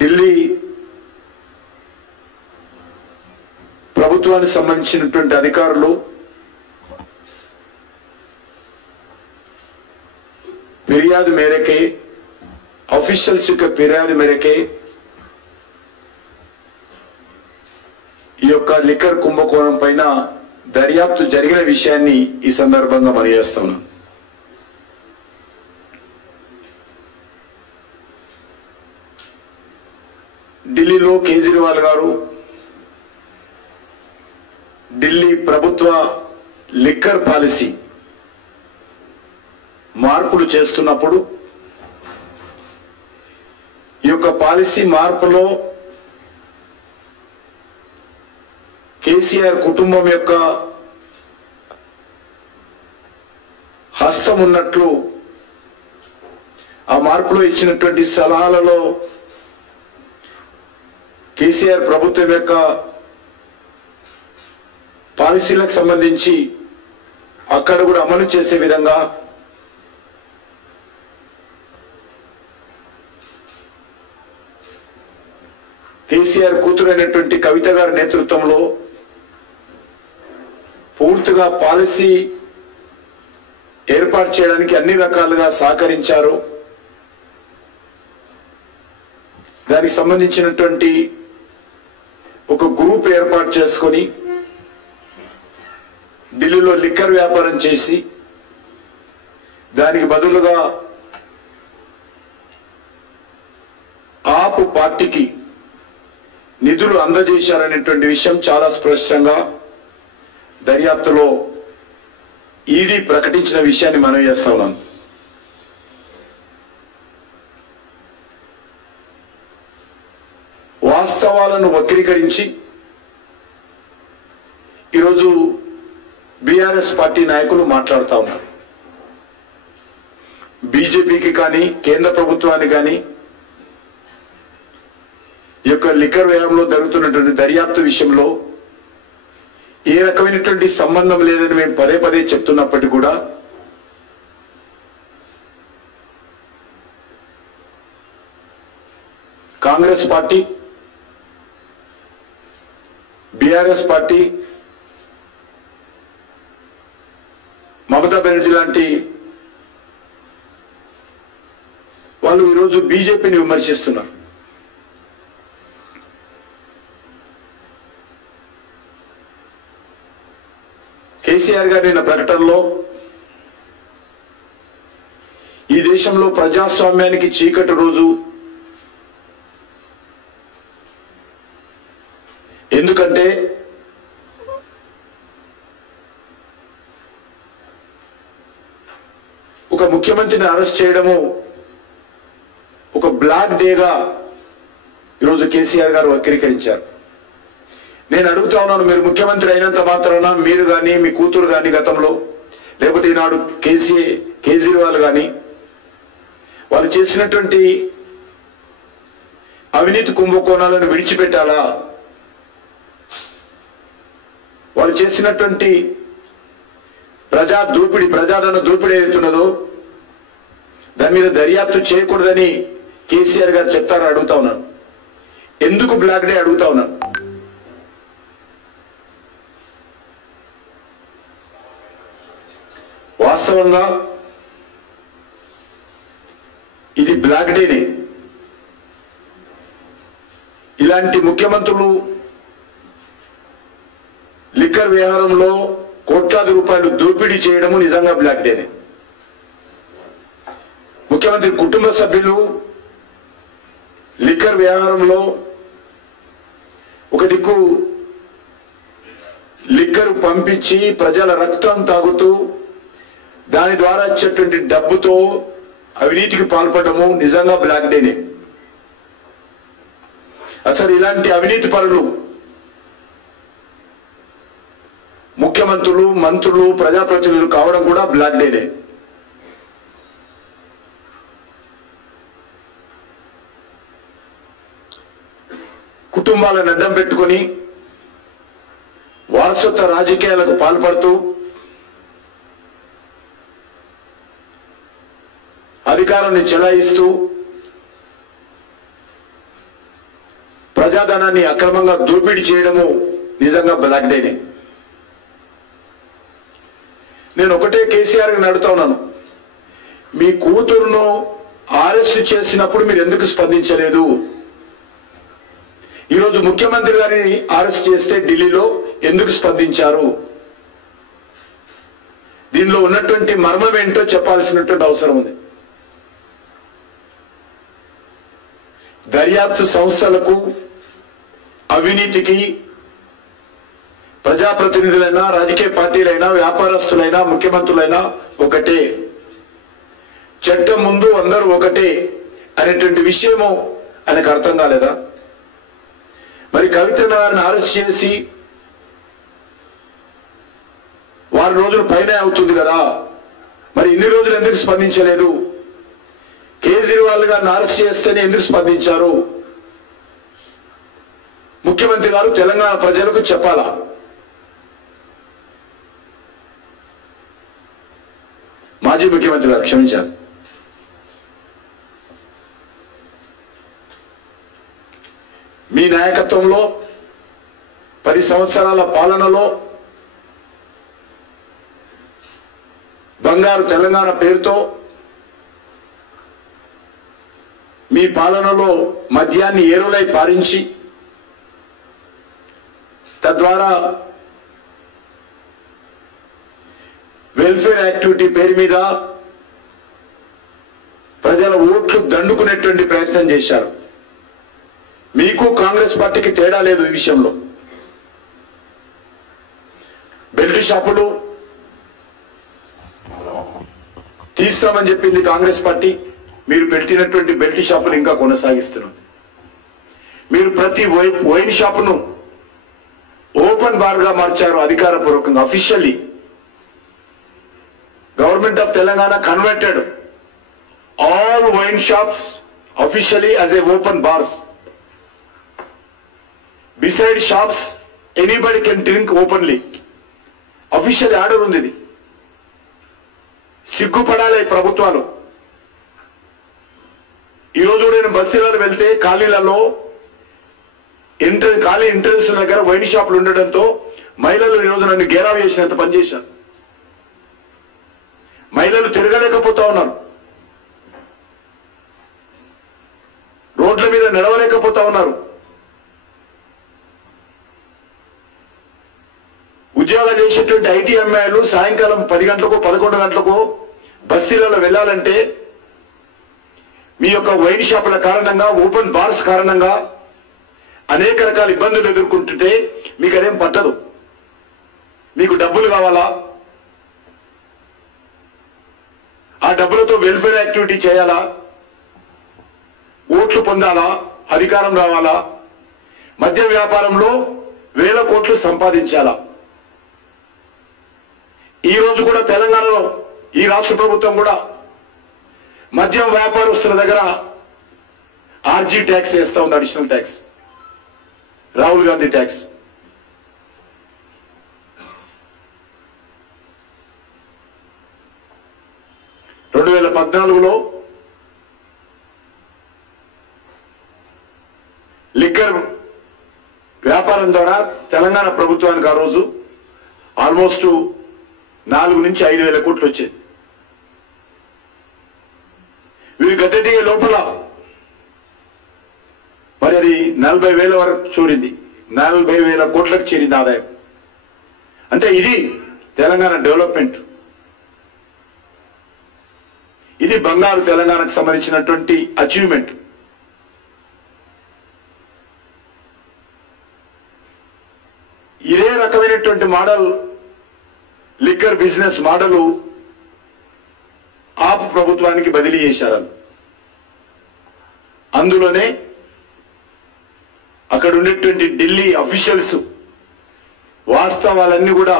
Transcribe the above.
ఢిల్లీ ప్రభుత్వానికి సంబంధించినటువంటి అధికారులు ఫిర్యాదు మేరకే, ఆఫీషియల్స్ యొక్క ఫిర్యాదు మేరకే ఈ యొక్క లిక్కర్ కుంభకోణం పైన దర్యాప్తు జరిగిన విషయాన్ని ఈ సందర్భంగా మనం చేస్తున్నాం. ఢిల్లీలో కేజ్రీవాల్ గారు ఢిల్లీ ప్రభుత్వ లిక్కర్ పాలసీ మార్పులు చేస్తున్నప్పుడు ఈ యొక్క పాలసీ మార్పులో కేసీఆర్ కుటుంబం యొక్క హస్తం ఉన్నట్లు ఆ మార్పులో ఇచ్చినటువంటి సలహాలలో కేసీఆర్ ప్రభుత్వం యొక్క పాలసీలకు సంబంధించి అక్కడ కూడా అమలు చేసే విధంగా కేసీఆర్ కూతురైనటువంటి కవిత గారి నేతృత్వంలో పూర్తిగా పాలసీ ఏర్పాటు చేయడానికి అన్ని రకాలుగా సహకరించారు. దానికి సంబంధించినటువంటి ఒక గ్రూప్ ఏర్పాటు చేసుకొని ఢిల్లీలో లిక్కర్ వ్యాపారం చేసి దానికి బదులుగా ఆప్ పార్టీకి నిధులు అందజేశారనేటువంటి విషయం చాలా స్పష్టంగా దర్యాప్తులో ఈడీ ప్రకటించిన విషయాన్ని మనం చేస్తా ఉన్నాం. వాస్తవాలను వక్రీకరించి ఈరోజు బీఆర్ఎస్ పార్టీ నాయకులు మాట్లాడుతూ ఉన్నారు. బీజేపీకి కానీ కేంద్ర ప్రభుత్వానికి కానీ ఈ యొక్క లిక్కర్ వ్యయంలో జరుగుతున్నటువంటి దర్యాప్తు విషయంలో ఏ రకమైనటువంటి సంబంధం లేదని మేము పదే పదే చెప్తున్నప్పటికీ కూడా Congress party, BRS party, Mamata Banerjee లాంటి వాళ్ళు ఈరోజు బీజేపీని విమర్శిస్తున్నారు. కేసీఆర్ గారి ప్రకటనలో ఈ దేశంలో ప్రజాస్వామ్యానికి చీకటి రోజు, ఎందుకంటే ఒక ముఖ్యమంత్రిని అరెస్ట్ చేయడము ఒక బ్లాక్ డేగా ఈరోజు కేసీఆర్ గారు వక్రీకరించారు. నేను అడుగుతా ఉన్నాను, మీరు ముఖ్యమంత్రి అయినంత మాత్రాన మీరు కానీ మీ కూతురు కానీ గతంలో లేకపోతే ఈనాడు కేజ్రీవాల్ కానీ వాళ్ళు చేసినటువంటి అవినీతి కుంభకోణాలను విడిచిపెట్టాలా? వాళ్ళు చేసినటువంటి ప్రజాధన దోపిడీ ఏదైతున్నదో దాని మీద దర్యాప్తు చేయకూడదని కేసీఆర్ గారు చెప్తారని అడుగుతా ఉన్నాను. ఎందుకు బ్లాక్ డే అడుగుతా ఉన్నాను. వాస్తవంగా ఇది బ్లాక్ డేనే. ఇలాంటి ముఖ్యమంత్రులు లిక్కర్ వ్యవహారంలో కోట్లాది రూపాయలు దోపిడీ చేయడము నిజంగా బ్లాక్ డేనే. ముఖ్యమంత్రి కుటుంబ సభ్యులు లిక్కర్ వ్యవహారంలో ఒక దిక్కు లిక్కర్ పంపించి ప్రజల రక్తం తాగుతూ దాని ద్వారా వచ్చేటువంటి డబ్బుతో అవినీతికి పాల్పడము నిజంగా బ్లాక్ డేనే. అసలు ఇలాంటి అవినీతి పరులు ముఖ్యమంత్రులు, మంత్రులు, ప్రజాప్రతినిధులు కావడం కూడా బ్లాక్ డేనే. కుటుంబాలను అడ్డం పెట్టుకొని వారసత్వ రాజకీయాలకు పాల్పడుతూ అధికారాన్ని చెలాయిస్తూ ప్రజాధనాన్ని అక్రమంగా దోపిడీ చేయడము నిజంగా బ్లాక్ డేనే. నేను ఒకటే కేసీఆర్ గారిని అడుగుతా ఉన్నాను, మీ కూతురును అరెస్ట్ చేసినప్పుడు మీరు ఎందుకు స్పందించలేదు? ఈరోజు ముఖ్యమంత్రి గారిని అరెస్ట్ చేస్తే ఢిల్లీలో ఎందుకు స్పందించారు? దీనిలో ఉన్నటువంటి మర్మం ఏంటో చెప్పాల్సినటువంటి అవసరం ఉంది. దర్యాప్తు సంస్థలకు, అవినీతికి ప్రజాప్రతినిధులైనా, రాజకీయ పార్టీలైనా, వ్యాపారస్తులైనా, ముఖ్యమంత్రులైనా ఒకటే. చట్టం ముందు అందరూ ఒకటే అనేటువంటి విషయము ఆయనకు అర్థం కాలేదా? మరి కవిత గారిని అరెస్ట్ చేసి 6 రోజులు పైన అవుతుంది కదా, మరి ఇన్ని రోజులు ఎందుకు స్పందించలేదు? కేజ్రీవాల్ గారిని అరెస్ట్ చేస్తేనే ఎందుకు స్పందించారు? ముఖ్యమంత్రి గారు తెలంగాణ ప్రజలకు చెప్పాలా? మాజీ ముఖ్యమంత్రి గారు క్షమించారు. మీ నాయకత్వంలో 10 సంవత్సరాల పాలనలో బంగారు తెలంగాణ పేరుతో మీ పాలనలో మద్యాన్ని ఏరులై పారించి తద్వారా వెల్ఫేర్ యాక్టివిటీ పేరు మీద ప్రజల ఓట్లు దండుకునేటువంటి ప్రయత్నం చేశారు. మీకు కాంగ్రెస్ పార్టీకి తేడా లేదు ఈ విషయంలో. బెల్ట్ షాపులు తీస్తామని చెప్పింది కాంగ్రెస్ పార్టీ, మీరు పెట్టినటువంటి బెల్ట్ షాపులు ఇంకా కొనసాగిస్తున్నారు. మీరు ప్రతి వైన్ షాపును ఓపెన్ బార్ గా మార్చారు అధికారపూర్వకంగా. Officially government of Telangana converted all wine shops officially as a open bars. Beside shops, anybody can drink openly. Officially order ఉంది. సిగ్గుపడాలి ప్రభుత్వాలు. ఈరోజు నేను బస్తీలలో వెళ్తే ఖాళీలలో ఖాళీ ఎంట్రన్స్ దగ్గర వైన్ షాపులు ఉండడంతో మహిళలు ఈరోజు నన్ను గేరావ్ చేసినంత పనిచేశారు. మహిళలు తిరగలేకపోతా ఉన్నారు, రోడ్ల మీద నడవలేకపోతా ఉన్నారు. ఉద్యోగాలు చేసేటువంటి ఐటీ అమ్మాయిలు సాయంకాలం 10 గంటలకు 11 గంటలకు బస్తీలలో వెళ్ళాలంటే మీ యొక్క వైన్ షాపుల కారణంగా, ఓపెన్ బార్స్ కారణంగా అనేక రకాల ఇబ్బందులు ఎదుర్కొంటుంటే మీకు అదేం పట్టదు. మీకు డబ్బులు కావాలా, ఆ డబ్బులతో వెల్ఫేర్ యాక్టివిటీ చేయాలా, ఓట్లు పొందాలా, అధికారం రావాలా, మద్య వ్యాపారంలో 1000 కోట్లు సంపాదించాలా. ఈ రోజు కూడా తెలంగాణలో ఈ రాష్ట్ర ప్రభుత్వం కూడా మద్యం వ్యాపారస్తుల దగ్గర ఆర్జీ ట్యాక్స్ వేస్తా ఉంది, additional tax, Rahul Gandhi tax. రెండు 2014లో లిక్కర్ వ్యాపారం ద్వారా తెలంగాణ ప్రభుత్వానికి ఆ రోజు ఆల్మోస్ట్ 4 నుంచి 5,000 కోట్లు వచ్చేది. వీరు గద్దె దిగే లోపల మరి అది 40,000 వరకు చూరింది, 40,000 కోట్లకు చేరింది ఆదాయం. అంటే ఇది తెలంగాణ డెవలప్మెంట్, ఇది బంగారు తెలంగాణకు సంబంధించినటువంటి అచీవ్మెంట్. ఇదే రకమైనటువంటి మోడల్ లిక్కర్ బిజినెస్ మోడల్ ఆప్ ప్రభుత్వానికి బదిలీ చేశారు. అందులోనే అక్కడ ఉండేటువంటి ఢిల్లీ అఫీషియల్స్ వాస్తవాలన్నీ కూడా